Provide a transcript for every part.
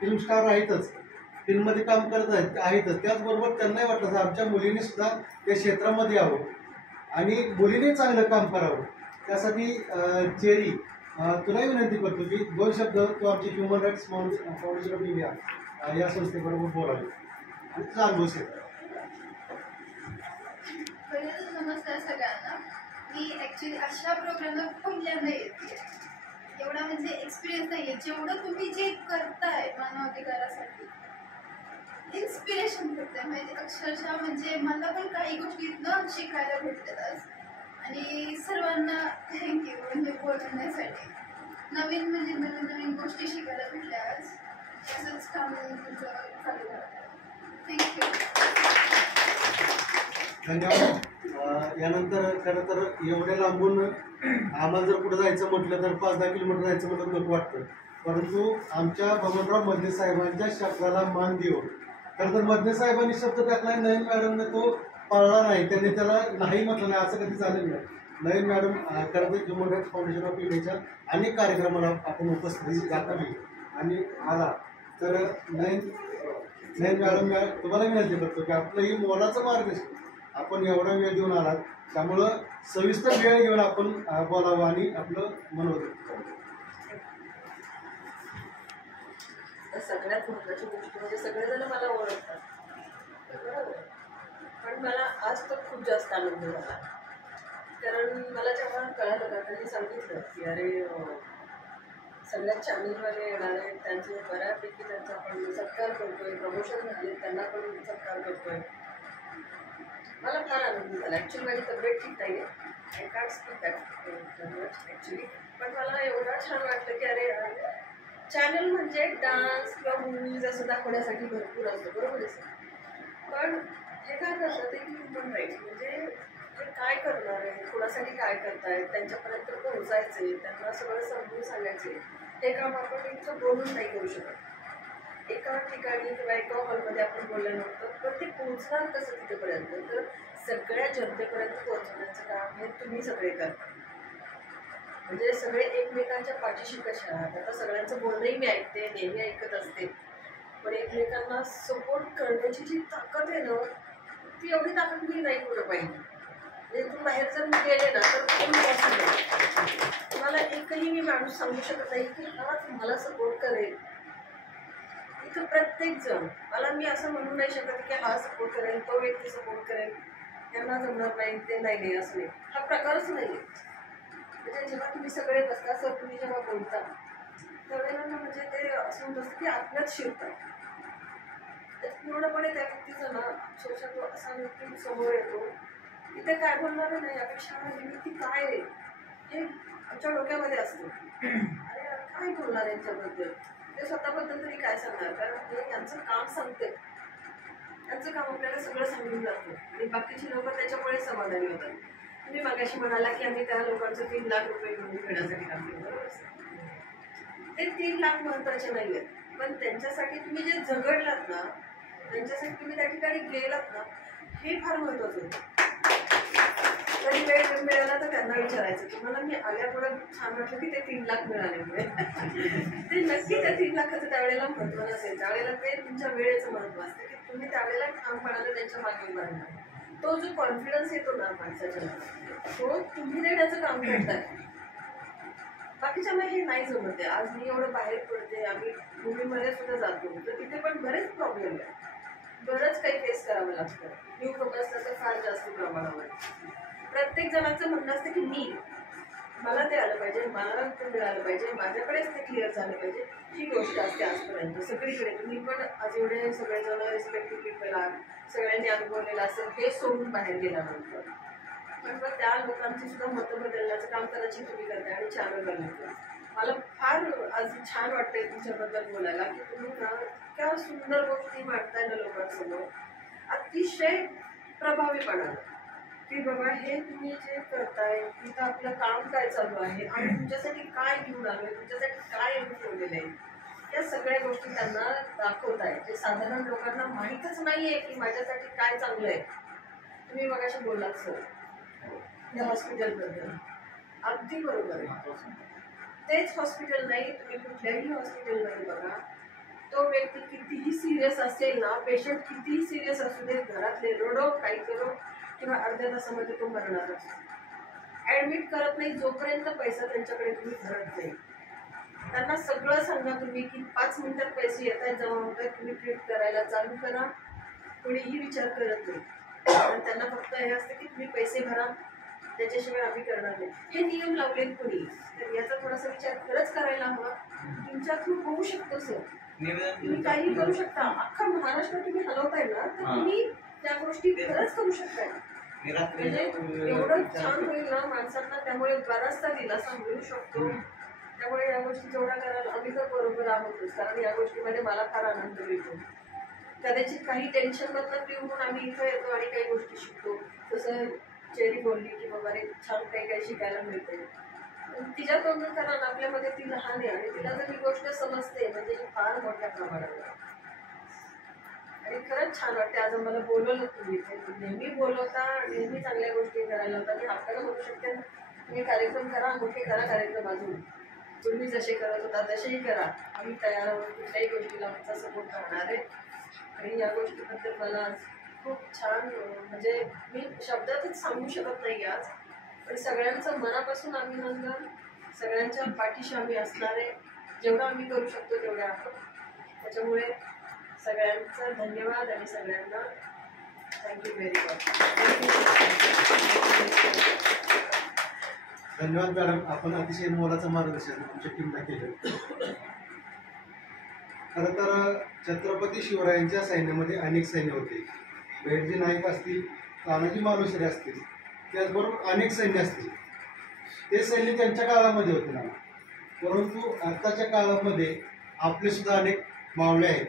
Film star आहेतच, फिल्ममध्ये काम करत आहेतच, त्याचबरोबर त्यांनाही वाटलं तर आमच्या मुलीने सुद्धा त्या क्षेत्रामध्ये यावं आणि मुलीने चांगलं काम करावं. त्यासाठी चेरी तुलाही विनंती करतो की 2 शब्द तू आमची human rights foundation of India या संस्थेबरोबर बोलावे आणि तुझा अनुभव शेअर करा. पहिले तर नमस्कार सगळ्यांना. मी ॲक्च्युली अशा प्रोग्रामला पहिल्यांदा येते. एवढा म्हणजे एक्सपिरियन्स नाही आहे. जेवढं तुम्ही जे करताय मानवाधिकारासाठी इन्स्पिरेशन भेटते माहिती, अक्षरशः म्हणजे मला पण काही गोष्टी इथनं शिकायला भेटतात आज. आणि सर्वांना थँक्यू म्हणजे बोलण्यासाठी. नवीन म्हणजे नवीन नवीन गोष्टी शिकायला भेटल्या आज. असंच काम तुमचं चालू राहतं. थँक्यू. धन्यवाद. यानंतर खरं तर एवढ्या लांबून आम्हाला जर पुढे जायचं म्हटलं तर 5-10 किलोमीटर जायचं म्हटलं नको वाटतं, परंतु आमच्या बबनराव मदने साहेबांच्या शब्दाला मान देऊन, खरं तर मदने साहेबांनी शब्द टाकला, नयन मॅडमने तो पाळला नाही, त्यांनी त्याला नाही म्हटलं नाही, असं कधी झालं नाही. नयन मॅडम खरं तर ह्युमन राईट्स फाउंडेशन ऑफ इंडियाच्या अनेक कार्यक्रमाला आपण उपस्थित जातावी आणि आला तर नयन मॅडम तुम्हाला विनंती करतो की आपलं ही मोलाचं मार्गदर्शन आपण एवढा वेळ देऊन आलात, त्यामुळं सविस्तर वेळ घेऊन आपण बोलावं आणि आपलं मनोरंजन करावं. सगळ्यात महत्त्वाची गोष्ट म्हणजे सगळेजण मला ओळखतात, बरोबर, पण मला आज तर खूप जास्त आनंद झाला. कारण मला जेव्हा कळालं का त्यांनी सांगितलं की अरे सगळ्या चॅनलवाले येणार आहेत, त्यांचे बऱ्यापैकी त्यांचा आपण सत्कार करतोय, प्रमोशन झाले त्यांना पण सत्कार करतोय, मला फार आनंद झाला. ॲक्च्युली माझी तब्येत ठीक नाही आहे, I can't speak that actually, पण मला एवढं छान वाटलं की अरे चॅनल म्हणजे डान्स किंवा मूवीज असं दाखवण्यासाठी भरपूर असतं, बरोबर आहे सर, पण हे काय करतात ते ह्युमन राईट्स म्हणजे ते काय करणार आहे, कोणासाठी काय करतायत, त्यांच्यापर्यंत पोहोचायचे, त्यांना सगळं समजून सांगायचे, हे काम आपण इतकं बोलून नाही करू शकत. एका ठिकाणी किंवा एका हॉलमध्ये आपण बोलल्यानंतर पण ते पोहोचणार कसं तिथेपर्यंत, तर सगळ्या जनतेपर्यंत पोहोचवण्याचं काम हे तुम्ही सगळे करता. म्हणजे सगळे एकमेकांच्या पाठीशी कशा आहात. आता सगळ्यांचं बोलणंही मी ऐकते, नेहमी ऐकत असते, पण एकमेकांना सपोर्ट करण्याची जी ताकद आहे ना, ती एवढी ताकद मी नाही करू पाहिजे. इथून बाहेर जर मी गेले ना तर कोण पॉसिबल, मला एकही मी माणूस सांगू शकत नाही की हा मला सपोर्ट करेल. इथं प्रत्येक जण, मला मी असं म्हणू नाही शकत की हा सपोर्ट करेल, तो व्यक्ती सपोर्ट करेल, त्यांना जमणार नाही, ते नाही असं नाही, हा प्रकारच नाही. म्हणजे जेव्हा तुम्ही सगळे बसता सर, तुम्ही जेव्हा बोलता त्यावेळेला म्हणजे ते असं होत असतं की आत्म्यात शिरतात. पूर्णपणे त्या व्यक्तीचं ना अक्षरशः तो असा व्यक्ती समोर येतो, इथे काय बोलणार नाही, अपेक्षा ही व्यक्ती काय आहे हे आमच्या डोक्यामध्ये असतं. अरे काय बोलणार यांच्याबद्दल, ते स्वतःबद्दल तरी काय सांगणार, कारण ते त्यांचं काम सांगते, त्यांचं काम आपल्याला सगळं सांगून जातं आणि बाकीची लोक त्याच्यामुळे समाधानी होतात. तुम्ही मागाशी म्हणाला की आम्ही त्या लोकांचं 3 लाख रुपये घेऊन घेण्यासाठी काम केलं, बरोबर. ते 3 लाख महत्त्वाचे नाही आहेत, पण त्यांच्यासाठी तुम्ही जे झगडलात ना, त्यांच्यासाठी तुम्ही त्या ठिकाणी गेलात ना, हे फार महत्त्वाचं होतं. कधी वेळ मिळाला तर त्यांना विचारायचं की मला मी आल्यापुढे छान वाटलं की ते 3 लाख मिळाल्यामुळे ते नक्की त्या 3 लाखाचं त्यावेळेला महत्त्व नसेल, त्यावेळेला ते तुमच्या वेळेचं महत्त्व असतं की तुम्ही त्यावेळेला ठामपणाने त्यांच्या मागे उभा राहणार. तो जो कॉन्फिडन्स येतो ना माणसाच्या, तो तुम्ही देण्याचं काम करताय. बाकीच्यामुळे हे नाही जमत आहे. आज मी एवढं बाहेर पडते, आम्ही मुलीमध्ये सुद्धा जातो, तर तिथे पण बरेच प्रॉब्लेम आहे, बरंच काही फेस करावं लागतं. न्यू कमर्स तर फार जास्त प्रमाणावर प्रत्येक जणांचं म्हणणं असतं की मला ते आलं पाहिजे, मला ते मिळालं पाहिजे, माझ्याकडेच ते क्लिअर झालं पाहिजे, ही गोष्ट असते आजपर्यंत सगळीकडे. तुम्ही पण आज एवढे सगळेजण रिस्पेक्टिव्ह पीपल आहात, सगळ्यांनी अनुभवलेलं असेल, हे सोडून बाहेर गेल्यानंतर पण मग त्या लोकांची सुद्धा मतं बदलण्याचं काम कदाचित तुम्ही करताय आणि चॅनल बनवतो. मला फार आज छान वाटतंय तुमच्याबद्दल बोलायला की तुम्ही इतक्या सुंदर गोष्टी मांडताय ना लोकांसमोर, अतिशय प्रभावीपणानं की बाबा हे तुम्ही जे करताय, तिथं आपलं काम काय चालू आहे आणि तुमच्यासाठी काय घेऊन आलोय, तुमच्यासाठी काय ठेवलेलं आहे, या सगळ्या गोष्टी त्यांना दाखवताय, जे साधारण लोकांना माहीतच नाहीये की माझ्यासाठी काय चांगलं आहे. तुम्ही मगाशी बोललात सर या हॉस्पिटलबद्दल, अगदी बरोबर आहे. तेच हॉस्पिटल नाही, तुम्ही कुठल्याही हॉस्पिटलमध्ये बघा, तो सिरियस असेल ना, पेशंट कितीही सिरियस असू दे, घरातले रडो काही करो किंवा अर्ध्या तासामध्ये तो मरणारच. ऍडमिट करत नाही जोपर्यंत पैसा त्यांच्याकडे तुम्ही भरत नाही. त्यांना सगळं सांगा तुम्ही की 5 मिनिटात पैसे येत आहेत, जमा होत आहेत, तुम्ही ट्रीट करायला चालू करा. कोणीही विचार करत नाही. पण त्यांना फक्त हे असतं की तुम्ही पैसे भरा, त्याच्याशिवाय आम्ही करणार नाही. हे नियम लावलेत कोणी, तर याचा थोडासा विचार खरंच करायला हवा. तुमच्या थ्रू होऊ शकतो सर, तुम्ही काही करू शकता. अख्खा महाराष्ट्र तुम्ही हलवताय ना, तर तुम्ही त्या गोष्टी खरंच करू शकताय. म्हणजे एवढं छान होईल ना माणसांना, त्यामुळे बराचसा दिलासा मिळू शकतो. त्यामुळे या गोष्टी जेवढ्या करायला आम्ही तर बरोबर आहोतच, कारण या गोष्टीमध्ये मला फार आनंद मिळतो. कदाचित काही टेन्शन मधनं फ्री होऊन आम्ही इथं येतो आणि काही गोष्टी शिकतो. जसं चेरी बोलली की बाबा रे छान काही काही शिकायला मिळते. तिच्या तोंडून, कारण आपल्यामध्ये ती लहान आहे आणि तिला जर ही गोष्ट समजते म्हणजे फार मोठ्या प्रमाणावर. आणि खरंच छान वाटते. आज मला बोलवलं तुम्ही, नेहमी बोलवता, नेहमी चांगल्या गोष्टी करायला होता. मी आपल्याला म्हणू शकते तुम्ही कार्यक्रम करा, मोठे करा कार्यक्रम, अजून तुम्ही जसे करत होता तसेही करा. आम्ही तयार आहोत, कुठल्याही गोष्टीला आमचा सपोर्ट राहणार आहे. आणि या गोष्टीबद्दल मला खूप छान, म्हणजे मी शब्दातच सांगू शकत नाही आज, पण सगळ्यांचं मनापासून अभिनंदन. सगळ्यांच्या पाठीशी आम्ही असणार आहे, जेवढं आम्ही करू शकतो तेवढ्या आहोत. त्याच्यामुळे सगळ्यांचा धन्यवाद आणि सगळ्यांना थँक्यू व्हेरी मच. धन्यवाद मॅडम, आपण अतिशय मोलाचं मार्गदर्शन तुमच्या टीमला केलं. खरं तर छत्रपती शिवरायांच्या सैन्यामध्ये अनेक सैन्य होते. बेडजी नाईक असतील, तानाजी मालुसरे असतील, त्याचबरोबर अनेक सैन्य असतील. ते सैन्य त्यांच्या काळामध्ये होते ना, परंतु आत्ताच्या काळामध्ये आपले सुद्धा अनेक मावळे आहेत.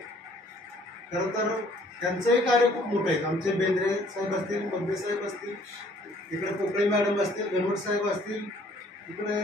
खरं तर त्यांचंही कार्य खूप मोठं आहे. आमचे बेंद्रे साहेब असतील, बंदे साहेब असतील, इकडे पोकळे मॅडम असतील, गणवट साहेब असतील, इकडे